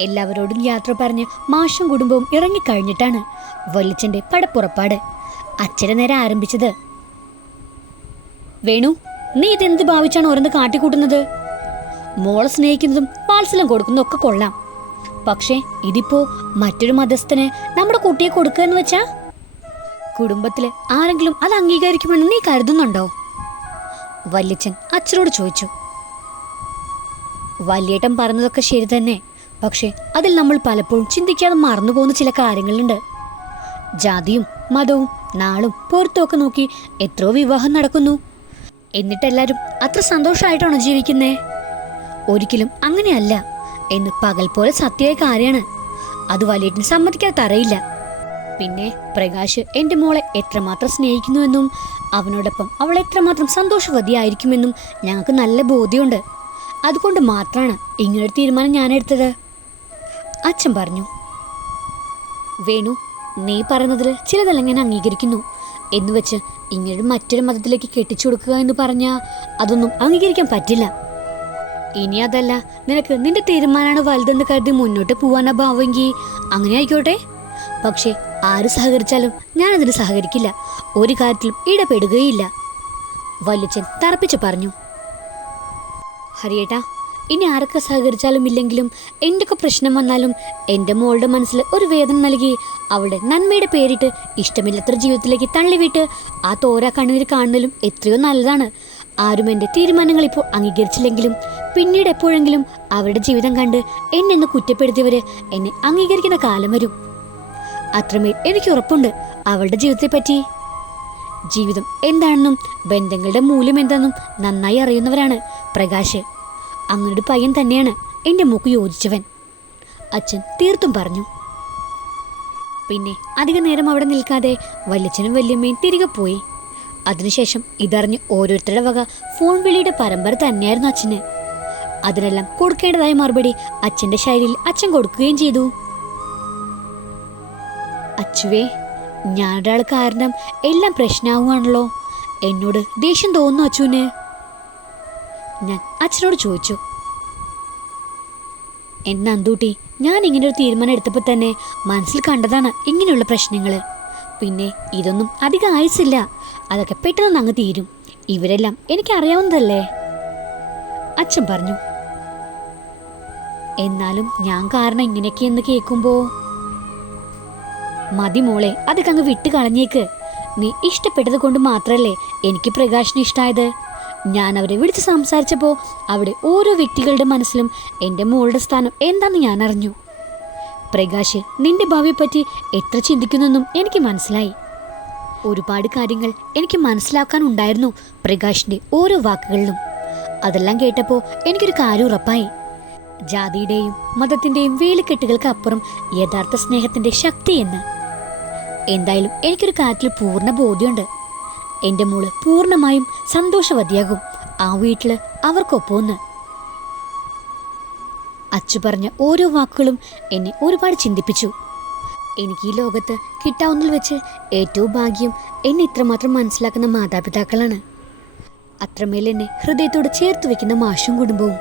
എല്ലാവരോടും യാത്ര പറഞ്ഞ് മാഷും കുടുംബവും ഇറങ്ങിക്കഴിഞ്ഞിട്ടാണ് വല്ലിച്ചന്റെ പടപ്പുറപ്പാട്. അച്ഛനെ നേരെ ആരംഭിച്ചത്. വേണു നീ ഇതെന്ത് ഭാവിച്ചാണ് ഓരോന്ന് കാട്ടിക്കൂട്ടുന്നത്? മോളെ സ്നേഹിക്കുന്നതും വാത്സല്യം കൊടുക്കുന്നതും ഒക്കെ കൊള്ളാം. പക്ഷേ ഇതിപ്പോ മറ്റൊരു മതസ്ഥന് നമ്മുടെ കുട്ടിയെ കൊടുക്കുക എന്ന് വെച്ചാ? കുടുംബത്തിൽ ആരെങ്കിലും അത് അംഗീകരിക്കുമെന്ന് നീ കരുതുന്നുണ്ടോ? വല്യച്ഛൻ അച്ഛനോട് ചോദിച്ചു. വല്യേട്ടൻ പറഞ്ഞതൊക്കെ ശരി തന്നെ. പക്ഷേ അതിൽ നമ്മൾ പലപ്പോഴും ചിന്തിക്കാതെ മറന്നുപോകുന്ന ചില കാര്യങ്ങളുണ്ട്. ജാതിയും മതവും നാളും പുറത്തുമൊക്കെ നോക്കി എത്രയോ വിവാഹം നടക്കുന്നു. എന്നിട്ട് എല്ലാവരും അത്ര സന്തോഷമായിട്ടാണോ ജീവിക്കുന്നേ? ഒരിക്കലും അങ്ങനെയല്ല. എന്ന് പകൽ പോലെ സത്യമായ കാര്യമാണ്. അത് വലിയ സമ്മതിക്കാൻ തറയില്ല. പിന്നെ പ്രകാശ് എന്റെ മോളെ എത്രമാത്രം സ്നേഹിക്കുന്നുവെന്നും അവനോടൊപ്പം അവൾ എത്രമാത്രം സന്തോഷവതിയായിരിക്കുമെന്നും ഞങ്ങൾക്ക് നല്ല ബോധ്യമുണ്ട്. അതുകൊണ്ട് മാത്രമാണ് ഇങ്ങനൊരു തീരുമാനം ഞാൻ എടുത്തത് അച്ഛൻ പറഞ്ഞു വേണു നീ പറയുന്നതിൽ ചിലതെല്ലാം ഞാൻ അംഗീകരിക്കുന്നു. എന്ന് വെച്ച് ഇങ്ങനെ മറ്റൊരു മതത്തിലേക്ക് കെട്ടിച്ചു കൊടുക്കുക എന്ന് പറഞ്ഞാൽ അതൊന്നും അംഗീകരിക്കാൻ പറ്റില്ല. ഇനി അതല്ല നിനക്ക് നിന്റെ തീരുമാനമാണ് വലുതെന്ന് കരുതി മുന്നോട്ട് പോവാനാ ഭാവമെങ്കിൽ അങ്ങനെ ആയിക്കോട്ടെ. പക്ഷേ ആര് സഹകരിച്ചാലും ഞാൻ അതിന് സഹകരിക്കില്ല. ഒരു കാര്യത്തിലും ഇടപെടുകയില്ല. വല്യച്ഛൻ തറപ്പിച്ച് പറഞ്ഞു ഹരിയേട്ടാ ഇനി ആരൊക്കെ സഹകരിച്ചാലും ഇല്ലെങ്കിലും എന്തൊക്കെ പ്രശ്നം വന്നാലും എന്റെ മോളുടെ മനസ്സിൽ ഒരു വേദന നൽകി അവളുടെ നന്മയുടെ പേരിട്ട് ഇഷ്ടമില്ലാത്ത ജീവിതത്തിലേക്ക് തള്ളിവിട്ട് ആ തോര കണ്ണീര് കാണുന്നതിലും എത്രയോ നല്ലതാണ്. ആരും എന്റെ തീരുമാനങ്ങൾ ഇപ്പോൾ അംഗീകരിച്ചില്ലെങ്കിലും പിന്നീട് എപ്പോഴെങ്കിലും അവരുടെ ജീവിതം കണ്ട് എന്നെ ഒന്ന് കുറ്റപ്പെടുത്തിയവര് എന്നെ അംഗീകരിക്കുന്ന കാലം വരും. അത്രമേൽ എനിക്ക് ഉറപ്പുണ്ട് അവളുടെ ജീവിതത്തെ പറ്റി. ജീവിതം എന്താണെന്നും ബന്ധങ്ങളുടെ മൂല്യം എന്താണെന്നും നന്നായി അറിയുന്നവരാണ് പ്രകാശ്. അങ്ങനൊരു പയ്യൻ തന്നെയാണ് എന്റെ മൂക്ക് യോജിച്ചവൻ. അച്ഛൻ തീർത്തും പറഞ്ഞു. പിന്നെ അധിക നേരം അവിടെ നിൽക്കാതെ വല്യച്ഛനും വല്യമ്മയും തിരികെ പോയി. അതിനുശേഷം ഇതറിഞ്ഞ് ഓരോരുത്തരുടെ വക ഫോൺ വിളിയുടെ പരമ്പര തന്നെയായിരുന്നു അച്ഛന്. അതിനെല്ലാം കൊടുക്കേണ്ടതായ മറുപടി അച്ഛന്റെ ശൈലിയിൽ അച്ഛൻ കൊടുക്കുകയും ചെയ്തു. അച്ചുവേ ഞാനൊരാൾ കാരണം എല്ലാം പ്രശ്നമാവുകയാണല്ലോ എന്നോട് ദേഷ്യം തോന്നുന്നു അച്ചുവിന് ഞാൻ അച്ഛനോട് ചോദിച്ചു. എന്നാ അന്തൂട്ടി ഞാൻ ഇങ്ങനെ ഒരു തീരുമാനം എടുത്തപ്പോൾ തന്നെ മനസ്സിൽ കണ്ടതാണ് ഇങ്ങനെയുള്ള പ്രശ്നങ്ങൾ പിന്നെ ഇതൊന്നും അധികം ആയുസില്ല അതൊക്കെ പെട്ടെന്ന് അങ്ങ് തീരും. ഇവരെല്ലാം എനിക്കറിയാവുന്നതല്ലേ അച്ഛൻ പറഞ്ഞു. എന്നാലും ഞാൻ കാരണം ഇങ്ങനെയൊക്കെയെന്ന് കേൾക്കുമ്പോ മതി മോളെ അതൊക്കെ അങ്ങ് വിട്ട് കളഞ്ഞേക്ക്. നീ ഇഷ്ടപ്പെട്ടത് കൊണ്ട് മാത്രല്ലേ എനിക്ക് പ്രകാശിന് ഇഷ്ടമായത് ഞാൻ അവരെ വിളിച്ച് സംസാരിച്ചപ്പോൾ അവിടെ ഓരോ വ്യക്തികളുടെ മനസ്സിലും എന്റെ മോളുടെ സ്ഥാനം എന്താണെന്ന് ഞാൻ അറിഞ്ഞു. പ്രകാശ് നിന്റെ ഭാവിയെപ്പറ്റി എത്ര ചിന്തിക്കുന്നെന്നും എനിക്ക് മനസ്സിലായി. ഒരുപാട് കാര്യങ്ങൾ എനിക്ക് മനസ്സിലാക്കാനുണ്ടായിരുന്നു പ്രകാശിന്റെ ഓരോ വാക്കുകളിലും. അതെല്ലാം കേട്ടപ്പോൾ എനിക്കൊരു കാര്യം ഉറപ്പായി. ജാതിയുടെയും മതത്തിന്റെയും വേലിക്കെട്ടുകൾക്ക് അപ്പുറം യഥാർത്ഥ സ്നേഹത്തിന്റെ ശക്തി എന്ന്. എന്തായാലും എനിക്കൊരു കാര്യത്തിൽ പൂർണ ബോധ്യമുണ്ട്. എന്റെ മോൾ പൂർണമായും സന്തോഷവതിയാകും. ആ വീട്ടിൽ അവർക്കൊപ്പമൊന്ന്. അച്ചു പറഞ്ഞ ഓരോ വാക്കുകളും എന്നെ ഒരുപാട് ചിന്തിപ്പിച്ചു. എനിക്ക് ഈ ലോകത്ത് കിട്ടാവുന്നതിൽ വെച്ച് ഏറ്റവും ഭാഗ്യം എന്നെ ഇത്രമാത്രം മനസ്സിലാക്കുന്ന മാതാപിതാക്കളാണ്. അത്രമേൽ എന്നെ ഹൃദയത്തോട് ചേർത്ത് വെക്കുന്ന മാഷും കുടുംബവും.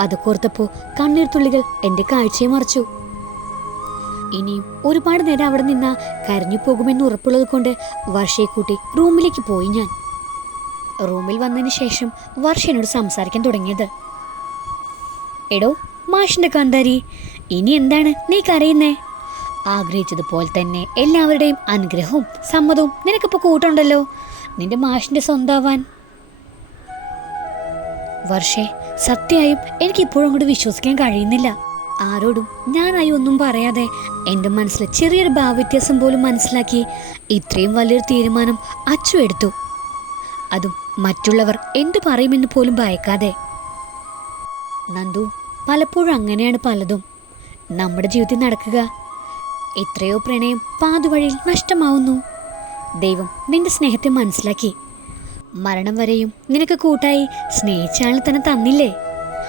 അത് കോർത്തപ്പോൾ കണ്ണീർ തുള്ളികൾ എന്റെ കാഴ്ചയെ മറച്ചു. ഇനിയും ഒരുപാട് നേരം അവിടെ നിന്നാ കരഞ്ഞു പോകുമെന്ന് ഉറപ്പുള്ളത് കൊണ്ട് വർഷയെ കൂട്ടി റൂമിലേക്ക് പോയി ഞാൻ. റൂമിൽ വന്നതിന് ശേഷം വർഷ എന്നോട് സംസാരിക്കാൻ തുടങ്ങിയത്. എടോ മാഷിന്റെ കാന്താരി ഇനി എന്താണ് നീ കരയുന്നേ? ആഗ്രഹിച്ചതുപോലെ തന്നെ എല്ലാവരുടെയും അനുഗ്രഹവും സമ്മതവും നിനക്കിപ്പോ കൂട്ടുണ്ടല്ലോ. നിന്റെ മാഷിന്റെ സ്വന്താവാൻ വർഷേ സത്യമായും എനിക്കിപ്പോഴും അങ്ങോട്ട് വിശ്വസിക്കാൻ കഴിയുന്നില്ല. ആരോടും ഞാനായി ഒന്നും പറയാതെ എന്റെ മനസ്സിൽ ചെറിയൊരു ഭാവവ്യത്യാസം പോലും മനസ്സിലാക്കി ഇത്രയും വലിയൊരു തീരുമാനം അച്ചു എടുത്തു. അതും മറ്റുള്ളവർ എന്തു പറയുമെന്ന് പോലും ഭയക്കാതെ. നന്ദു പലപ്പോഴും അങ്ങനെയാണ് പലതും. നമ്മുടെ ജീവിതത്തിൽ നടക്കുക. എത്രയോ പ്രണയം പാതുവഴിയിൽ നഷ്ടമാവുന്നു. ദൈവം നിന്റെ സ്നേഹത്തെ മനസ്സിലാക്കി. മരണം വരെയും നിനക്ക് കൂട്ടായി സ്നേഹിച്ചാൽ തന്നെ തന്നില്ലേ?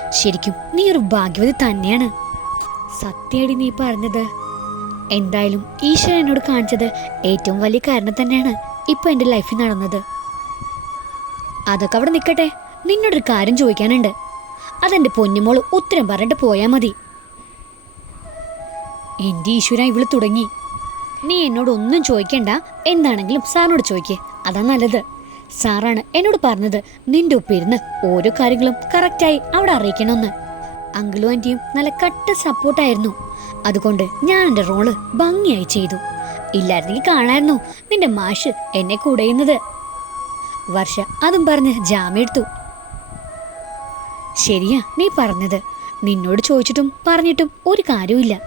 ശരിക്കും നീ ഒരു ഭാഗ്യവതി തന്നെയാണ്. സത്യടി നീ പറഞ്ഞത്. എന്തായാലും ഈശ്വരൻ എന്നോട് കാണിച്ചത് ഏറ്റവും വലിയ കാരണം തന്നെയാണ് ഇപ്പൊ എന്റെ ലൈഫിൽ നടന്നത്. അതൊക്കെ അവിടെ നിൽക്കട്ടെ നിന്നോടൊരു കാര്യം ചോദിക്കാനുണ്ട്. അതെന്റെ പൊന്നുമോൾ ഉത്തരം പറഞ്ഞിട്ട് പോയാൽ മതി. എന്റെ ഈശ്വര ഇവൾ തുടങ്ങി. നീ എന്നോട് ഒന്നും ചോദിക്കണ്ട. എന്താണെങ്കിലും സാറിനോട് ചോദിക്കേ. അതാ നല്ലത്. സാറാണ് എന്നോട് പറഞ്ഞത് നിന്റെ ഒപ്പിരുന്ന് ഓരോ കാര്യങ്ങളും കറക്റ്റായി അവിടെ അറിയിക്കണമെന്ന്. അങ്കിളും ആന്റിയും നല്ല കട്ട സപ്പോർട്ടായിരുന്നു. അതുകൊണ്ട് ഞാൻ എന്റെ റോൾ ഭംഗിയായി ചെയ്തു. ഇല്ലായിരുന്നെങ്കിൽ കാണായിരുന്നു. നിന്റെ മാഷ് എന്നെ കുടയുന്നത് വർഷ അതും പറഞ്ഞ് ജാമ്യം എടുത്തു. ശരിയാ നീ പറഞ്ഞത്. നിന്നോട് ചോദിച്ചിട്ടും പറഞ്ഞിട്ടും ഒരു കാര്യമില്ല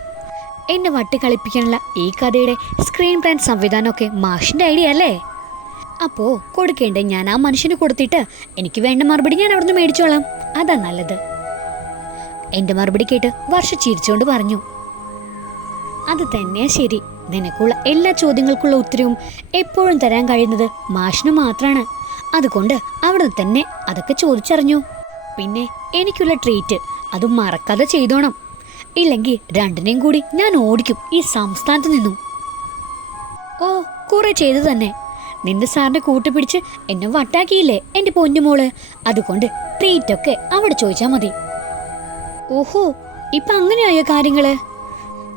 എന്നെ വട്ടി കളിപ്പിക്കാനുള്ള ഈ കഥയുടെ സ്ക്രീൻ പ്ലാൻ സംവിധാനമൊക്കെ മാഷിന്റെ ഐഡിയ അല്ലേ? അപ്പോ കൊടുക്കേണ്ടേ ഞാൻ ആ മനുഷ്യന് കൊടുത്തിട്ട് എനിക്ക് വേണ്ട മറുപടി ഞാൻ അവിടുന്ന് മേടിച്ചോളാം. അതാ നല്ലത്. എന്റെ മറുപടി കേട്ട് വർഷ ചിരിച്ചുകൊണ്ട് പറഞ്ഞു. അത് തന്നെയാ ശരി. നിനക്കുള്ള എല്ലാ ചോദ്യങ്ങൾക്കുള്ള ഉത്തരവും എപ്പോഴും തരാൻ കഴിയുന്നത് മാഷിന് മാത്രമാണ് അതുകൊണ്ട് അവിടെ തന്നെ അതൊക്കെ ചോദിച്ചറിഞ്ഞു. പിന്നെ എനിക്കുള്ള ട്രീറ്റ് അത് മറക്കാതെ ചെയ്തോണം. ഇല്ലെങ്കിൽ രണ്ടിനെയും കൂടി ഞാൻ ഓടിക്കും ഈ സംസ്ഥാനത്ത് നിന്നും. ഓ കുറെ ചെയ്തു തന്നെ. നിന്റെ സാറിന്റെ കൂട്ടുപിടിച്ച് എന്നെ വട്ടാക്കിയില്ലേ എന്റെ പൊന്നുമോൾ? അതുകൊണ്ട് ട്രീറ്റ് ഒക്കെ അവിടെ ചോദിച്ചാൽ മതി. ഓഹോ ഇപ്പൊ അങ്ങനെയായോ കാര്യങ്ങൾ?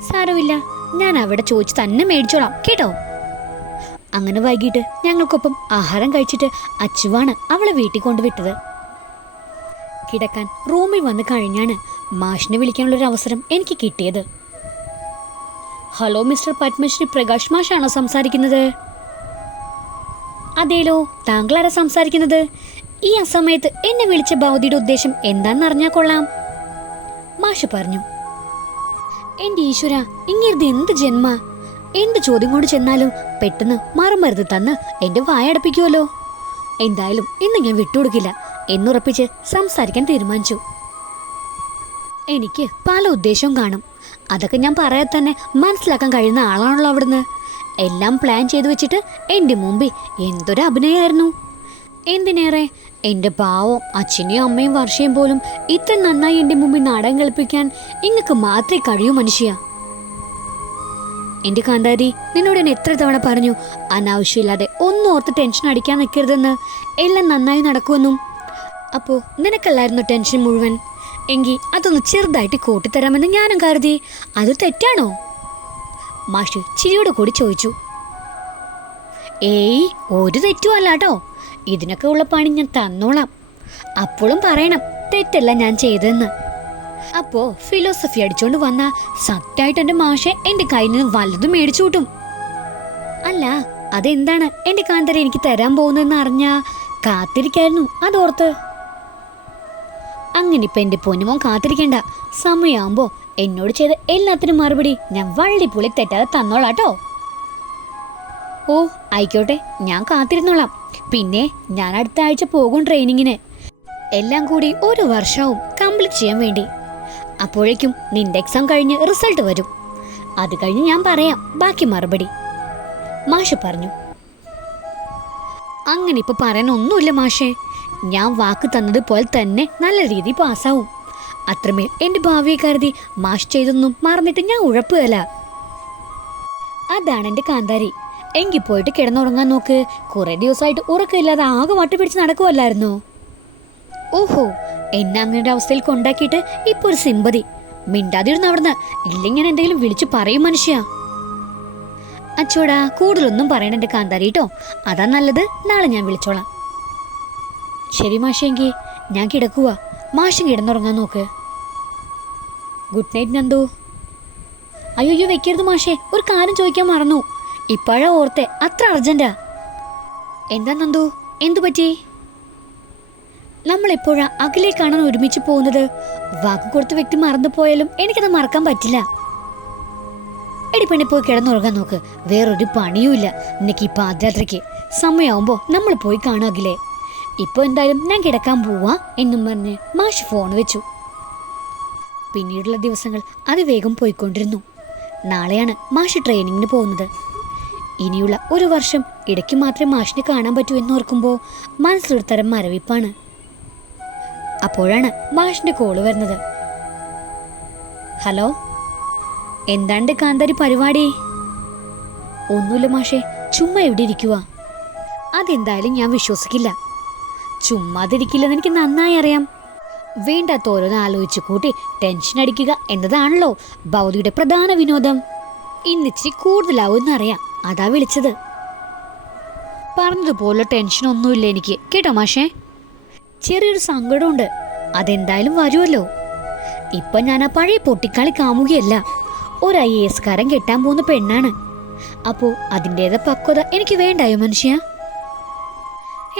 സാരമില്ല ഞാൻ അവിടെ ചോദിച്ച് തന്നെ മേടിച്ചോളാം കേട്ടോ? അങ്ങനെ വൈകിട്ട് ഞങ്ങൾക്കൊപ്പം ആഹാരം കഴിച്ചിട്ട് അച്ചുവാണ് അവളെ വീട്ടിൽ കൊണ്ടുവിട്ടത്. കിടക്കാൻ റൂമിൽ വന്ന് കഴിഞ്ഞാണ് മാഷിനെ വിളിക്കാനുള്ള ഒരു അവസരം എനിക്ക് കിട്ടിയത്. ഹലോ മിസ്റ്റർ പത്മശ്രീ പ്രകാശ് മാഷാണോ സംസാരിക്കുന്നത്? അതേലോ താങ്കളാരാ സംസാരിക്കുന്നത്? ഈ അസമയത്ത് എന്നെ വിളിച്ച ഭൗതിയുടെ ഉദ്ദേശം എന്താണെന്ന് അറിഞ്ഞാൽ കൊള്ളാം. മാഷ് പറഞ്ഞു. എന്റെ ഈശ്വര ഇങ്ങിരുത് എന്ത് ജന്മ? എന്ത് ചോദ്യം കൊണ്ട് ചെന്നാലും പെട്ടെന്ന് മറുമരുന്ന് തന്ന് എന്റെ വായടപ്പിക്കുമല്ലോ എന്തായാലും ഇന്ന് ഞാൻ വിട്ടുകൊടുക്കില്ല എന്നുറപ്പിച്ച് സംസാരിക്കാൻ തീരുമാനിച്ചു. എനിക്ക് പല ഉദ്ദേശവും കാണും. അതൊക്കെ ഞാൻ പറയാതെ തന്നെ മനസ്സിലാക്കാൻ കഴിയുന്ന ആളാണല്ലോ അവിടുന്ന്. എല്ലാം പ്ലാൻ ചെയ്തു വെച്ചിട്ട് എന്റെ മുമ്പിൽ എന്തൊരു അഭിനയമായിരുന്നു എന്തിനേറെ എന്റെ പാവം അച്ഛനെയും അമ്മയും വർഷയും പോലും ഇത്ര നന്നായി എന്റെ മുമ്പിൽ നാടകം കളിപ്പിക്കാൻ നിങ്ങൾക്ക് മാത്രമേ കഴിയൂ മനുഷ്യ. എന്റെ കാന്താരി നിന്നോട് ഞാൻ എത്ര തവണ പറഞ്ഞു അനാവശ്യമില്ലാതെ ഒന്നും ഓർത്ത് ടെൻഷൻ അടിക്കാൻ നിൽക്കരുതെന്ന്. എല്ലാം നന്നായി നടക്കുമെന്നും. അപ്പോ നിനക്കല്ലായിരുന്നു ടെൻഷൻ മുഴുവൻ? എങ്കിൽ അതൊന്ന് ചെറുതായിട്ട് കൂട്ടിത്തരാമെന്ന് ഞാനും കരുതി. അത് തെറ്റാണോ? മാഷ് ചിരിയോട് കൂടി ചോദിച്ചു. ഏയ് ഒരു തെറ്റുമല്ല കേട്ടോ ഇതിനൊക്കെ ഉള്ള പണി ഞാൻ തന്നോളാം. അപ്പോഴും പറയണം തെറ്റല്ല ഞാൻ ചെയ്തതെന്ന്. അപ്പോ ഫിലോസഫി അടിച്ചോണ്ട് വന്ന സത്യമായിട്ട് എന്റെ മാഷെ എന്റെ കയ്യിൽ നിന്ന് വല്ലതും മേടിച്ചു കൂട്ടും. അല്ല അതെന്താണ്? എന്റെ കാന്തര എനിക്ക് തരാൻ പോകുന്നതെന്ന് അറിഞ്ഞാ കാത്തിരിക്കായിരുന്നു അതോർത്ത്. അങ്ങനെ ഇപ്പൊ എന്റെ പൊന്നുമോൻ കാത്തിരിക്കണ്ട. സമയമാകുമ്പോ എന്നോട് ചെയ്ത എല്ലാത്തിനും മറുപടി ഞാൻ വള്ളിപ്പുള്ളി തെറ്റാതെ തന്നോളാട്ടോ. ഓ ആയിക്കോട്ടെ. ഞാൻ കാത്തിരുന്നോളാം. പിന്നെ ഞാൻ അടുത്ത ആഴ്ച പോകും ട്രെയിനിങ്ങിന്. എല്ലാം കൂടി ഒരു വർഷവും കംപ്ലീറ്റ് ചെയ്യാൻ വേണ്ടി. അപ്പോഴേക്കും നിന്റെ എക്സാം കഴിഞ്ഞ് റിസൾട്ട് വരും. അത് കഴിഞ്ഞ് ഞാൻ പറയാം ബാക്കി മറുപടി. മാഷ് പറഞ്ഞു. അങ്ങനെ ഇപ്പൊ പറയാൻ ഒന്നുമില്ല മാഷേ. ഞാൻ വാക്ക് തന്നത് പോലെ തന്നെ നല്ല രീതി പാസ്സാവും. അത്രമേൽ എന്റെ ഭാവിയെ കരുതി മാഷ് ചെയ്തൊന്നും മറന്നിട്ട് ഞാൻ ഉഴപ്പുകയല്ല അതാണ് എന്റെ കാന്താരി. എങ്കിൽ പോയിട്ട് കിടന്നുറങ്ങാൻ നോക്ക്. കുറെ ദിവസമായിട്ട് ഉറക്കമില്ലാതെ ആകെ വട്ടി പിടിച്ച് നടക്കുമല്ലായിരുന്നോ ഓഹോ എന്നെ അങ്ങനെ അവസ്ഥയിൽ കൊണ്ടാക്കിയിട്ട് ഇപ്പൊ ഒരു സിമ്പതി. മിണ്ടാതിരുന്ന് അവിടുന്ന്. ഇല്ലെങ്കിൽ എന്തെങ്കിലും വിളിച്ചു പറയും മനുഷ്യ. അച്ചോടാ കൂടുതലൊന്നും പറയണ്ട കാന്താരിട്ടോ കാന്താരി കേട്ടോ അതാ നല്ലത്. നാളെ ഞാൻ വിളിച്ചോളാം. ശരി മാഷെങ്കി ഞാൻ കിടക്കുക മാഷൻ കിടന്നുറങ്ങാൻ നോക്ക്. Good night Nandu. അയ്യോ അയ്യോ വെക്കരുത് മാഷേ. ഒരു കാര്യം ചോദിക്കാൻ മറന്നു. ഇപ്പോഴാ ഓർത്തെ അത്ര അർജന്റാ. എന്താ നന്ദു? എന്തു പറ്റി? നമ്മൾ എപ്പോഴാ അകലെ കാണാൻ ഒരുമിച്ച് പോകുന്നത്? വാക്ക് കൊടുത്ത വ്യക്തി മറന്നു പോയാലും എനിക്കത് മറക്കാൻ പറ്റില്ല. എടി പെണ്ണി പോയി കിടന്നുറങ്ങാൻ നോക്ക്. വേറൊരു പണിയുമില്ല നിനക്ക് ഈ പാദയാത്രയ്ക്ക് സമയമാവുമ്പോ നമ്മൾ പോയി കാണുകയില്ലേ ഇപ്പൊ എന്തായാലും ഞാൻ കിടക്കാൻ പോവാ എന്നും പറഞ്ഞ് മാഷ് ഫോൺ വെച്ചു. പിന്നീടുള്ള ദിവസങ്ങൾ അതിവേഗം പോയിക്കൊണ്ടിരുന്നു. നാളെയാണ് മാഷ് ട്രെയിനിങ്ങിന് പോകുന്നത്. ഇനിയുള്ള ഒരു വർഷം ഇടയ്ക്ക് മാത്രമേ മാഷിനെ കാണാൻ പറ്റൂ എന്നോർക്കുമ്പോൾ മനസ്സിലൊരു തരം മരവിപ്പാണ്. അപ്പോഴാണ് മാഷിന്റെ കോൾ വരുന്നത്. ഹലോ? എന്താണ്ട് കാന്താരി പരിപാടി? ഒന്നുമില്ല മാഷേ ചുമ്മാ എവിടെ ഇരിക്കുക അതെന്തായാലും ഞാൻ വിശ്വസിക്കില്ല. ചുമ്മാതിരിക്കില്ലെന്ന് എനിക്ക് നന്നായി അറിയാം. വേണ്ടാത്ത ഓരോന്ന് ആലോചിച്ച് കൂട്ടി ടെൻഷൻ അടിക്കുക എന്നതാണല്ലോ ഭൗതിയുടെ പ്രധാന വിനോദം. ഇന്നിച്ചിരി കൂടുതലാവുമെന്നറിയാം അതാ വിളിച്ചത്. പറഞ്ഞതുപോലെ ടെൻഷനൊന്നുമില്ല എനിക്ക്. കേട്ടോ മാഷേ? ചെറിയൊരു സങ്കടമുണ്ട്. അതെന്തായാലും വരുമല്ലോ. ഇപ്പൊ ഞാൻ ആ പഴയ പൊട്ടിക്കളി കാമുകയല്ല. ഒരു ഐ എസ് കാരൻ കെട്ടാൻ പോകുന്ന പെണ്ണാണ്. അപ്പോ അതിന്റെത പക്വത എനിക്ക് വേണ്ടായോ മനുഷ്യ?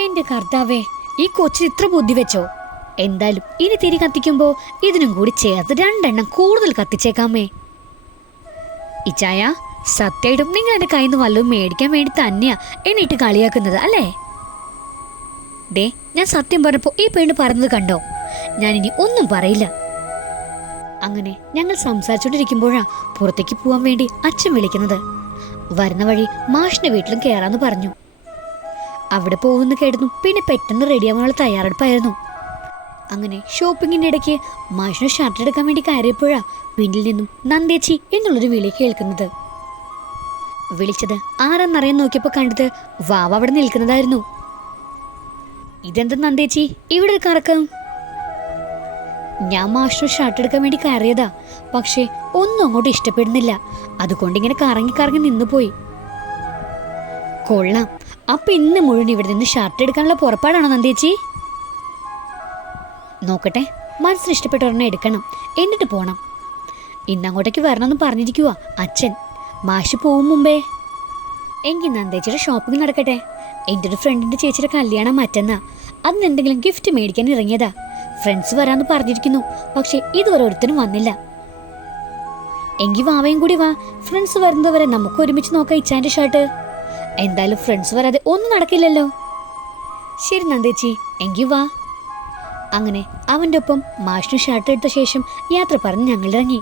എന്റെ കർത്താവേ ഈ കൊച്ചിന് ഇത്ര ബുദ്ധി വെച്ചോ? എന്തായാലും ഇനി തിരി കത്തിക്കുമ്പോൾ ഇതിനും കൂടി ചേർത്ത് രണ്ടെണ്ണം കൂടുതൽ കത്തിച്ചേക്കാമേ. ഇച്ചായ സത്യമായിട്ടും നിങ്ങൾ എന്റെ കയ്യിൽ നിന്ന് വല്ലതും മേടിക്കാൻ വേണ്ടി തന്നെയാ എന്നിട്ട് കളിയാക്കുന്നത് അല്ലേ? ദേ ഞാൻ സത്യം പറഞ്ഞപ്പോ ഈ പെണ്ണ് പറഞ്ഞത് കണ്ടോ? ഞാൻ ഇനി ഒന്നും പറയില്ല. അങ്ങനെ ഞങ്ങൾ സംസാരിച്ചോണ്ടിരിക്കുമ്പോഴാ പുറത്തേക്ക് പോവാൻ വേണ്ടി അച്ഛൻ വിളിക്കുന്നത്. വരുന്ന വഴി മാഷിന്റെ വീട്ടിലും കയറാന്ന് പറഞ്ഞു. അവിടെ പോകുമെന്ന് കേടുന്നു പിന്നെ പെട്ടെന്ന് റെഡിയാവാനുള്ള തയ്യാറെടുപ്പായിരുന്നു. അങ്ങനെ ഷോപ്പിങ്ങിന്റെ ഇടയ്ക്ക് മാഷിന് ഷർട്ട് എടുക്കാൻ വേണ്ടി കയറിയപ്പോഴാ പിന്നിൽ നിന്നും നന്ദേച്ചി എന്നുള്ളൊരു വിളി കേൾക്കുന്നത്. വിളിച്ചത് ആരെന്നറിയാൻ നോക്കിയപ്പോൾ കണ്ടത് വാവ അവിടെ നിൽക്കുന്നതായിരുന്നു. ഇതെന്താ നന്ദേച്ചി ഇവിടെ ഒരു കറക്കം. ഞാൻ മാഷിന് ഷർട്ട് എടുക്കാൻ വേണ്ടി കയറിയതാ. പക്ഷേ ഒന്നും അങ്ങോട്ട് ഇഷ്ടപ്പെടുന്നില്ല. അതുകൊണ്ട് ഇങ്ങനെ കറങ്ങി കറങ്ങി നിന്നുപോയി. കൊള്ളാം. അപ്പൊ ഇന്ന് മുഴുവൻ ഇവിടെ നിന്ന് ഷർട്ട് എടുക്കാനുള്ള പുറപ്പാടാണോ നന്ദേച്ചി നോക്കട്ടെ. മനസ്സിന് ഇഷ്ടപ്പെട്ട ഒരെണ്ണം എടുക്കണം. എന്നിട്ട് പോണം. ഇന്നങ്ങോട്ടേക്ക് വരണമെന്ന് പറഞ്ഞിരിക്കുക അച്ഛൻ. മാഷ് പോവും മുമ്പേ. എങ്കിൽ നന്ദേച്ചിയുടെ ഷോപ്പിംഗ് നടക്കട്ടെ. എന്റെ ഒരു ഫ്രണ്ടിന്റെ ചേച്ചിയുടെ കല്യാണം മറ്റന്നാ. അന്ന് എന്തെങ്കിലും ഗിഫ്റ്റ് മേടിക്കാൻ ഇറങ്ങിയതാ. ഫ്രണ്ട്സ് വരാന്ന് പറഞ്ഞിരിക്കുന്നു. പക്ഷേ ഇതുവരെ ഒരുത്തനും വന്നില്ല. എങ്കിൽ വാവയും കൂടി വാ. ഫ്രണ്ട്സ് വരുന്നവരെ നമുക്ക് ഒരുമിച്ച് നോക്കാം ഇച്ചാന്റെ ഷർട്ട് എന്തായാലും ഫ്രണ്ട്സ് വരാതെ ഒന്നും നടക്കില്ലല്ലോ. ശരി നന്ദേച്ചി എങ്കിൽ വാ. അങ്ങനെ അവന്റെ ഒപ്പം മാഷിന് ഷർട്ട് എടുത്ത ശേഷം യാത്ര പറഞ്ഞ് ഞങ്ങൾ ഇറങ്ങി